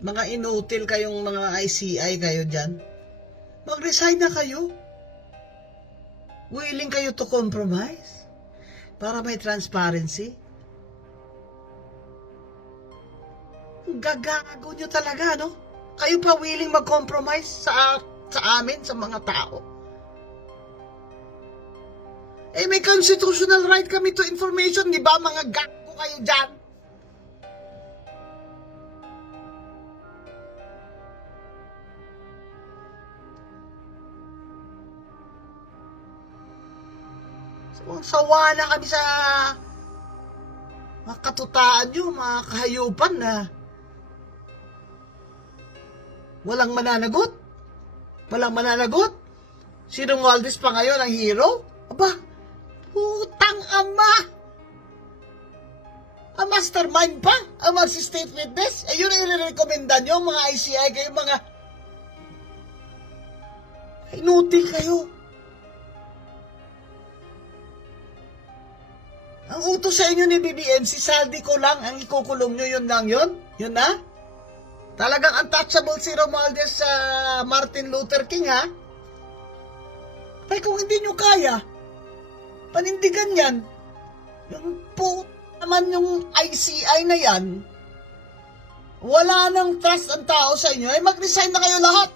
Mga inutil kayong mga ICI kayo dyan. Mag-resign na kayo. Willing kayo to compromise para may transparency. Gagago nyo talaga, no? Kayo pa willing mag-compromise sa amin, sa mga tao. Eh, may constitutional right kami to information, di ba? Mga gago kayo dyan. Sawa na kami sa mga katutaan nyo, mga kahayupan na walang mananagot. Walang mananagot. Si Romualdez pa ngayon ang hero? Aba, putang ama! Ang mastermind pa ang mag-state witness. Eh, yun ang i-recommenda nyo, mga ICI kayo, mga inutil kayo. Ang utos sa inyo ni BBM, si Saldi ko lang ang ikukulong nyo, yun lang yun? Yun na? Talagang untouchable si Romualdez sa Martin Luther King, ha? Ay, kung hindi nyo kaya, panindigan yan. Yung po naman yung ICI na yan, wala nang trust ang tao sa inyo, ay mag-resign na kayo lahat.